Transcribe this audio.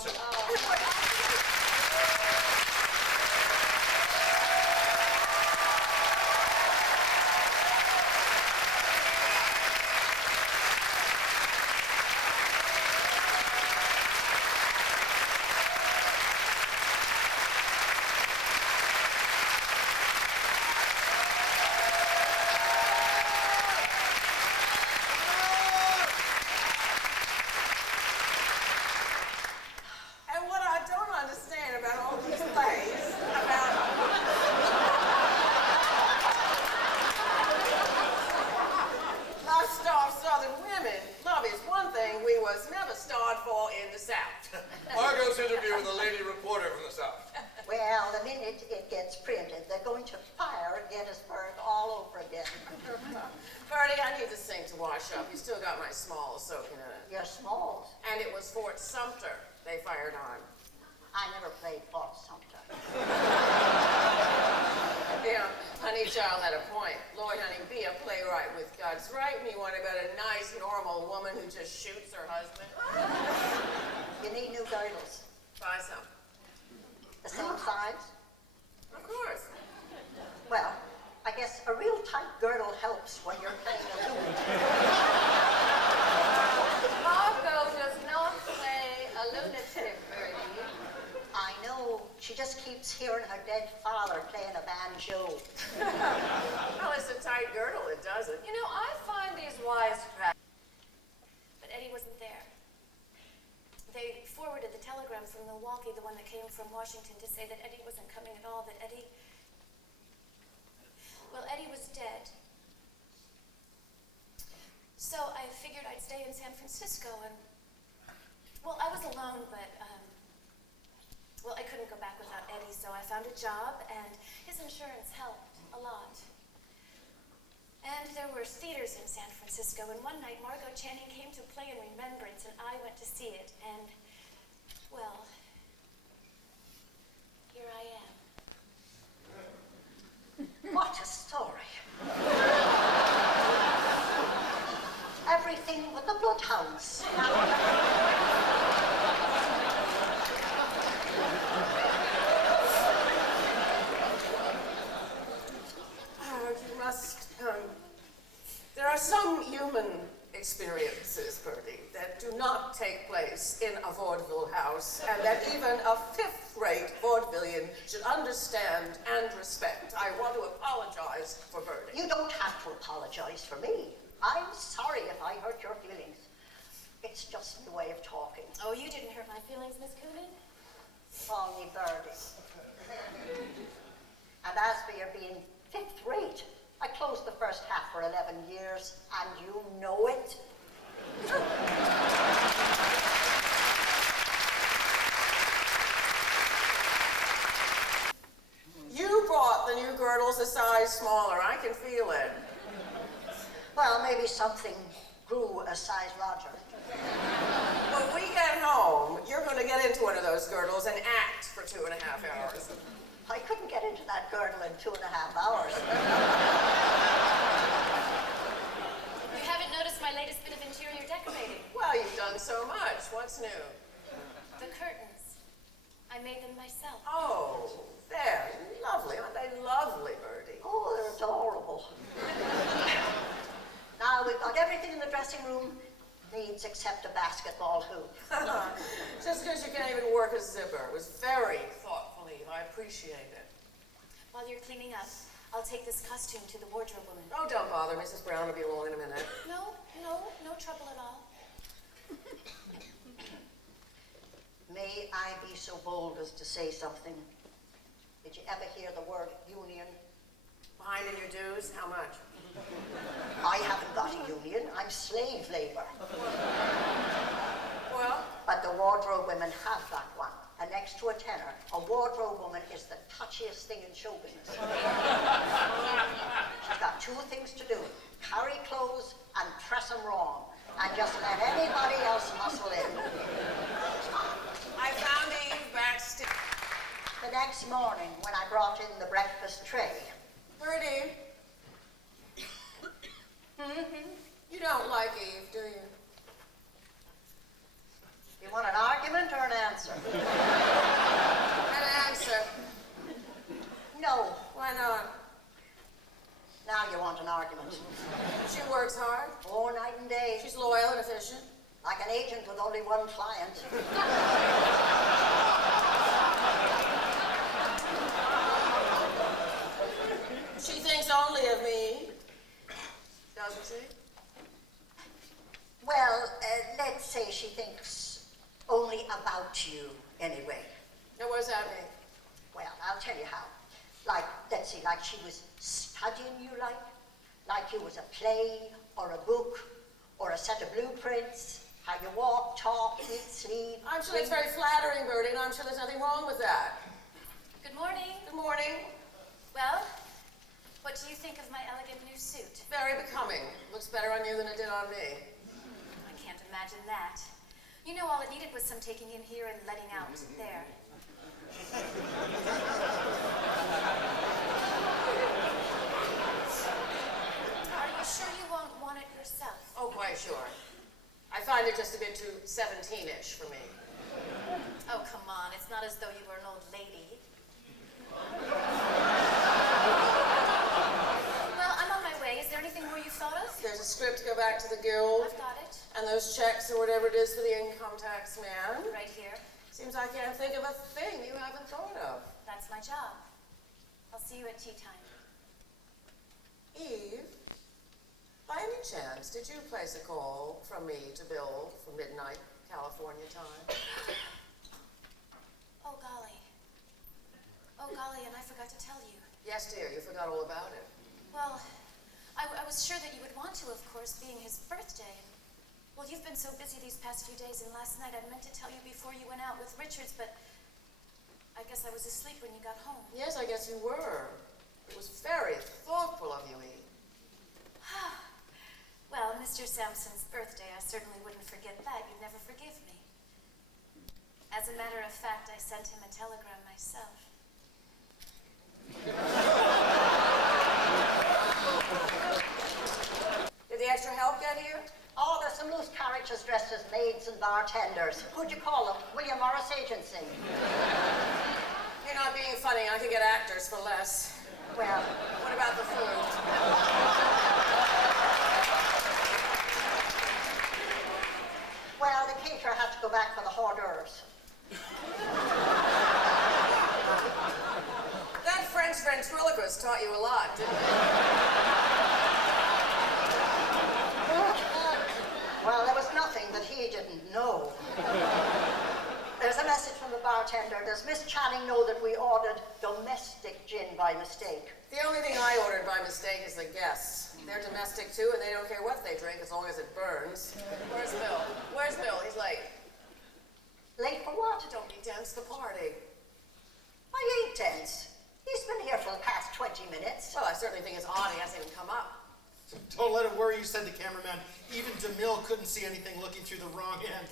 concert. Interview with a lady reporter from the South. Well, the minute it gets printed, they're going to fire Gettysburg all over again. Birdie, I need this thing to wash up. You still got my smalls soaking in it. Your smalls? And it was Fort Sumter they fired on. I never played Fort Sumter. Yeah, Honeychild had a point. Lloyd Honey, be a playwright with guts. Write me one about a nice, normal woman who just shoots her husband. You need new girdles. Buy some. The same size? Of course. Well, I guess a real tight girdle helps when you're playing a lute. Margot does not play a lunatic, Birdie. I know. She just keeps hearing her dead father playing a banjo. Well, it's a tight girdle, it doesn't. You know, I find these wisecracks. But Eddie wasn't there. They forwarded the telegram from Milwaukee, the one that came from Washington, to say that Eddie wasn't coming at all, that Eddie... Well, Eddie was dead. So I figured I'd stay in San Francisco and... Well, I was alone, but, well, I couldn't go back without Eddie, so I found a job, and his insurance helped a lot. And there were theaters in San Francisco, and one night Margot Channing came to play in remembrance, and I went to see it, and, well, here I am. What a story. Everything with the bloodhounds. You must, there are some human experiences, Birdie, that do not take place in a vaudeville house, and that even a fifth-rate vaudevillian should understand and respect. I want to apologize for Birdie. You don't have to apologize for me. I'm sorry if I hurt your feelings. It's just my way of talking. Oh, you didn't hurt my feelings, Miss Cooney. Only Birdie. And as for your being fifth rate, I closed the first half for 11 years, and you know it. You bought the new girdles a size smaller. I can feel it. Well, maybe something grew a size larger. When we get home, you're going to get into one of those girdles and act for 2.5 hours. I couldn't get into that girdle in 2.5 hours. You haven't noticed my latest bit of interior decorating. Well, you've done so much. What's new? The curtains. I made them myself. Oh, they're lovely. Aren't they lovely, Birdie? Oh, they're adorable. Now, we've got everything in the dressing room needs except a basketball hoop. Just because you can't even work a zipper. It was very thoughtful, Eve. I appreciate it. While you're cleaning up, I'll take this costume to the wardrobe woman. Oh, don't bother. Mrs. Brown will be along in a minute. No trouble at all. May I be so bold as to say something? Did you ever hear the word union? Behind in your dues? How much? I haven't got a union. I'm slave labor. Well? But the wardrobe women have got one. And next to a tenor, a wardrobe woman is the touchiest thing in show business. She's got two things to do: carry clothes and press them wrong, and just let anybody else muscle in. I found Eve backstage. The next morning, when I brought in the breakfast tray. Birdie. You don't like Eve, do you? You want an argument or an answer? An answer. No. Why not? Now you want an argument. She works hard. Oh, night and day. She's loyal and efficient. Like an agent with only one client. She thinks only of me. Doesn't she? Well, let's say she thinks only about you anyway. Now, what does that mean? Well, I'll tell you how. Like, let's see, like she was studying you, like you was a play or a book or a set of blueprints, how you walk, talk, eat, sleep. I'm sure it's very flattering, Birdie, and I'm sure there's nothing wrong with that. Good morning. Good morning. Well, what do you think of my elegant new suit? Very becoming. Looks better on you than it did on me. I can't imagine that. You know, all it needed was some taking in here and letting out there. Are you sure you won't want it yourself? Oh, quite sure. I find it just a bit too 17-ish for me. Oh, come on. It's not as though you were an old lady. Well, I'm on my way. Is there anything more you've thought of? There's a script to go back to the guild. I've got it. And those checks or whatever it is for the income tax man. Right here. Seems I can't think of a thing you haven't thought of. That's my job. I'll see you at tea time. Eve, by any chance, did you place a call from me to Bill for midnight California time? Oh, golly. Oh, golly, and I forgot to tell you. Yes, dear, you forgot all about it. Well, I was sure that you would want to, of course, being his birthday. Well, you've been so busy these past few days, and last night I meant to tell you before you went out with Richards, but I guess I was asleep when you got home. Yes, I guess you were. It was very thoughtful of you, Eve. Well, Mr. Sampson's birthday, I certainly wouldn't forget that. You'd never forgive me. As a matter of fact, I sent him a telegram myself. Did the extra help get here? Oh, there's some loose characters dressed as maids and bartenders. Who'd you call them? William Morris Agency. You're not being funny. I could get actors for less. Well, What about the food? well, the caterer had to go back for the hors d'oeuvres. That French ventriloquist taught you a lot, didn't it? Well, there was nothing that he didn't know. There's a message from the bartender. Does Miss Channing know that we ordered domestic gin by mistake? The only thing I ordered by mistake is the guests. They're domestic too, and they don't care what they drink as long as it burns. Where's Bill? Where's Bill? He's late. Late for what? Don't be tense, the party. I ain't tense. He's been here for the past 20 minutes. Well, I certainly think it's odd he hasn't even come up. Don't let it worry you, said the cameraman. Even DeMille couldn't see anything looking through the wrong end.